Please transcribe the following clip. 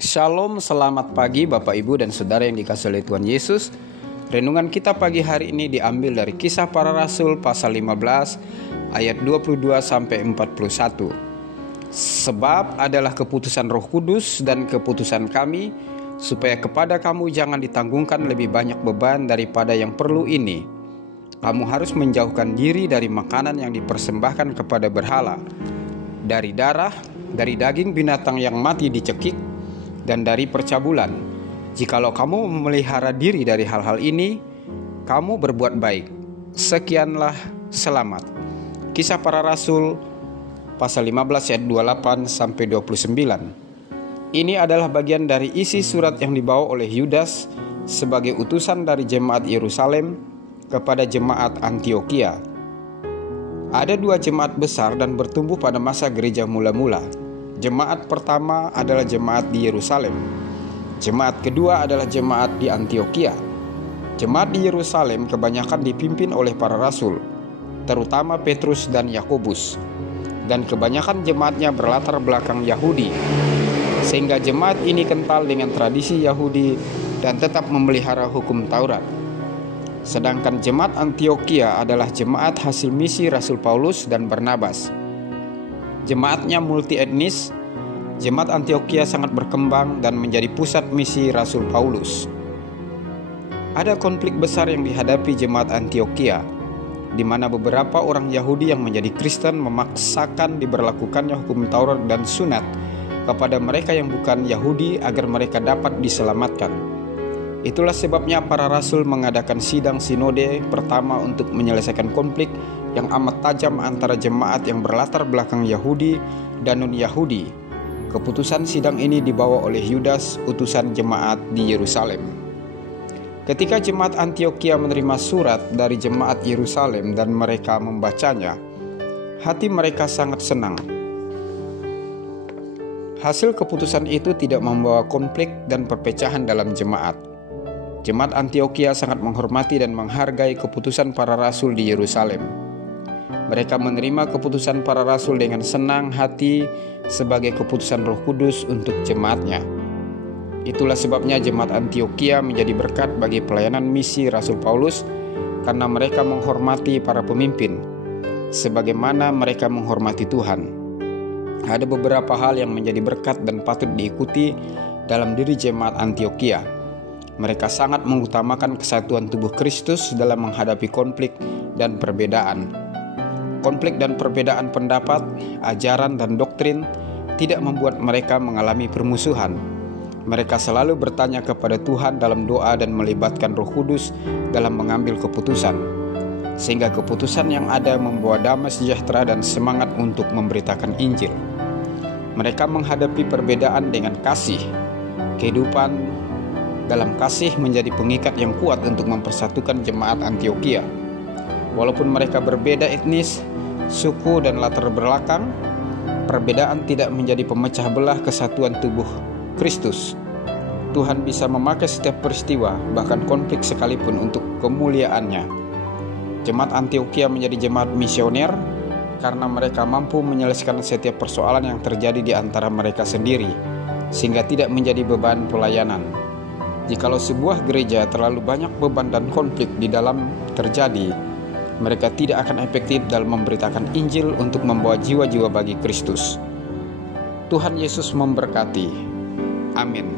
Shalom, selamat pagi Bapak Ibu dan Saudara yang dikasihi oleh Tuhan Yesus. Renungan kita pagi hari ini diambil dari Kisah Para Rasul pasal 15 ayat 22 sampai 41. Sebab adalah keputusan Roh Kudus dan keputusan kami, supaya kepada kamu jangan ditanggungkan lebih banyak beban daripada yang perlu ini. Kamu harus menjauhkan diri dari makanan yang dipersembahkan kepada berhala, dari darah, dari daging binatang yang mati dicekik, dan dari percabulan. Jikalau kamu memelihara diri dari hal-hal ini, kamu berbuat baik. Sekianlah selamat. Kisah Para Rasul pasal 15 ayat 28 sampai 29. Ini adalah bagian dari isi surat yang dibawa oleh Yudas sebagai utusan dari jemaat Yerusalem kepada jemaat Antiokhia. Ada dua jemaat besar dan bertumbuh pada masa gereja mula-mula. Jemaat pertama adalah jemaat di Yerusalem. Jemaat kedua adalah jemaat di Antiokhia. Jemaat di Yerusalem kebanyakan dipimpin oleh para rasul, terutama Petrus dan Yakobus. Dan kebanyakan jemaatnya berlatar belakang Yahudi, sehingga jemaat ini kental dengan tradisi Yahudi dan tetap memelihara hukum Taurat. Sedangkan jemaat Antiokhia adalah jemaat hasil misi Rasul Paulus dan Barnabas. Jemaatnya multi etnis. Jemaat Antiokhia sangat berkembang dan menjadi pusat misi Rasul Paulus. Ada konflik besar yang dihadapi jemaat Antiokhia, di mana beberapa orang Yahudi yang menjadi Kristen memaksakan diberlakukannya hukum Taurat dan sunat kepada mereka yang bukan Yahudi agar mereka dapat diselamatkan. Itulah sebabnya para rasul mengadakan sidang sinode pertama untuk menyelesaikan konflik yang amat tajam antara jemaat yang berlatar belakang Yahudi dan non-Yahudi. Keputusan sidang ini dibawa oleh Yudas, utusan jemaat di Yerusalem. Ketika jemaat Antiokhia menerima surat dari jemaat Yerusalem dan mereka membacanya, hati mereka sangat senang. Hasil keputusan itu tidak membawa konflik dan perpecahan dalam jemaat. Jemaat Antiokhia sangat menghormati dan menghargai keputusan para rasul di Yerusalem. Mereka menerima keputusan para rasul dengan senang hati sebagai keputusan Roh Kudus untuk jemaatnya. Itulah sebabnya jemaat Antiokhia menjadi berkat bagi pelayanan misi Rasul Paulus, karena mereka menghormati para pemimpin sebagaimana mereka menghormati Tuhan. Ada beberapa hal yang menjadi berkat dan patut diikuti dalam diri jemaat Antiokhia. Mereka sangat mengutamakan kesatuan tubuh Kristus dalam menghadapi konflik dan perbedaan. Konflik dan perbedaan pendapat, ajaran, dan doktrin tidak membuat mereka mengalami permusuhan. Mereka selalu bertanya kepada Tuhan dalam doa dan melibatkan Roh Kudus dalam mengambil keputusan, sehingga keputusan yang ada membawa damai sejahtera dan semangat untuk memberitakan Injil. Mereka menghadapi perbedaan dengan kasih. Kehidupan dalam kasih menjadi pengikat yang kuat untuk mempersatukan jemaat Antiokhia. Walaupun mereka berbeda etnis, suku, dan latar belakang, perbedaan tidak menjadi pemecah belah kesatuan tubuh Kristus. Tuhan bisa memakai setiap peristiwa, bahkan konflik sekalipun, untuk kemuliaannya. Jemaat Antiokhia menjadi jemaat misioner karena mereka mampu menyelesaikan setiap persoalan yang terjadi di antara mereka sendiri, sehingga tidak menjadi beban pelayanan. Jikalau sebuah gereja terlalu banyak beban dan konflik di dalam terjadi, mereka tidak akan efektif dalam memberitakan Injil untuk membawa jiwa-jiwa bagi Kristus. Tuhan Yesus memberkati. Amin.